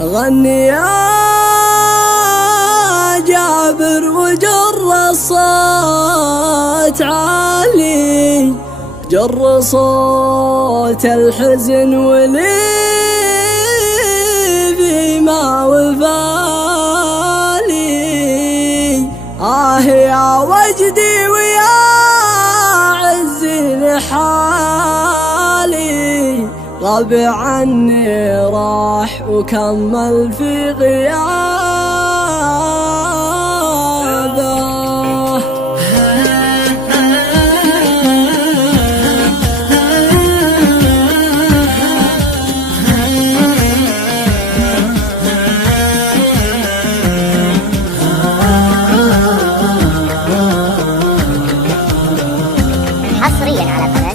غني يا جابر وجر الصوت عالي، جر صوت الحزن ولي بما وفالي. يا وجدي ويا عزي لحالي، غاب عني راح وكمل في غيابه.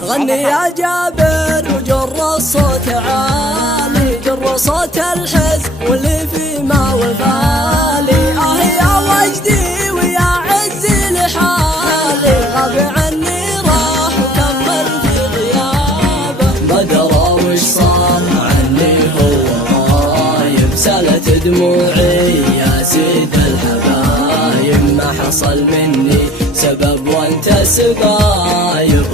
غني يا جابر وجر الصوت عالي، جر صوت الحزن واللي في ما وفالي. يا وجدي ويا عزي لحالي، غاب عني راح وكمل في غيابه. ما درى وش صار عني هو غايب، سالت دموعي يا سيد الحبايب. ما حصل مني سبب وانت سبايب،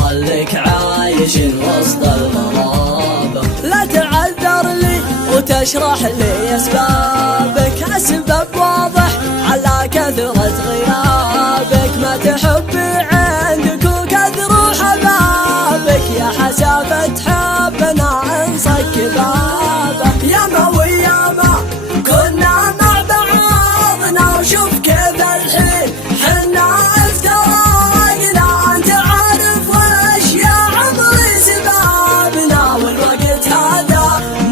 خليك عايش وسط الغرابة. لا تعذر لي وتشرح لي أسبابك، أسباب واضح على كثرة غيابك. ما تحب عندك وكثر حبابك، يا حسافة حبنا انصك بابه. ياما وياما كنا مع بعضنا، وشوف كيف الحين حنا افترقنا. انت عارف وش يا عمري سبابنا، والوقت هذا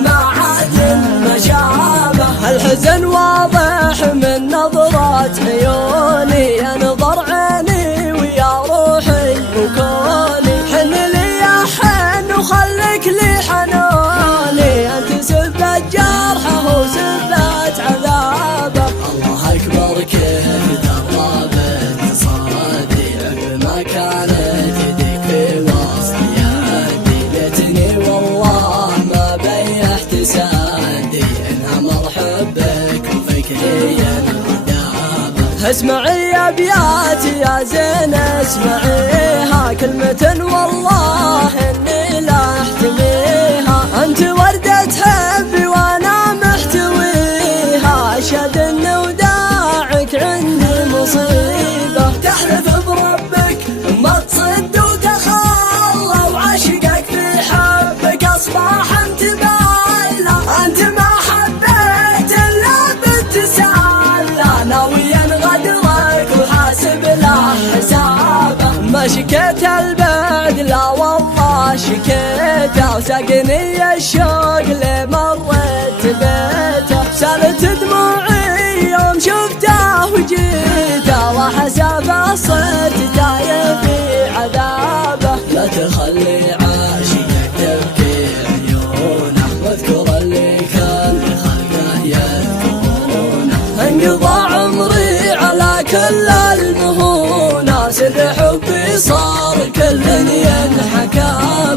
ما عاد مشابه. الحزن واضح من نظرات عيوني، ينظر عيني ويا روحي وكوني. حن لي يا حن وخليك لي حنوني، انت سبت جرحه وسبت عذابه. الله اكبر كيف دربت صادق، ما كانت يديك في وسط يدي. ليتني والله ما بيحت سادي، انها مرحب بك وفكري الغدابة. اسمعي يا ابياتي يا زين اسمعيها، كلمة والله اني لا احتميها. انت وردة حبي وانا محتويها، اشهد ان وداعك عندي مصيبة. تحلف بربك ما تصد وتخلى، وعشقك في حبك اصبح انت بالا. انت ما حبيت الا بالتسالى، ناويا غدرك وحاسب له حسابه. ما شكيت البعد لا والله شكيته، وساقني الشوق لمرت بيته. سالت دموعي يوم شفته وجيته، وحسافه صرت تايه في عذابه. لا تخلي عاشقك تبكي عيونه، واذكر اللي كان بخلقه يذكرونه. انقضى عمري على كل المهونه، سر حبي صار كل ينحكى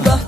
به.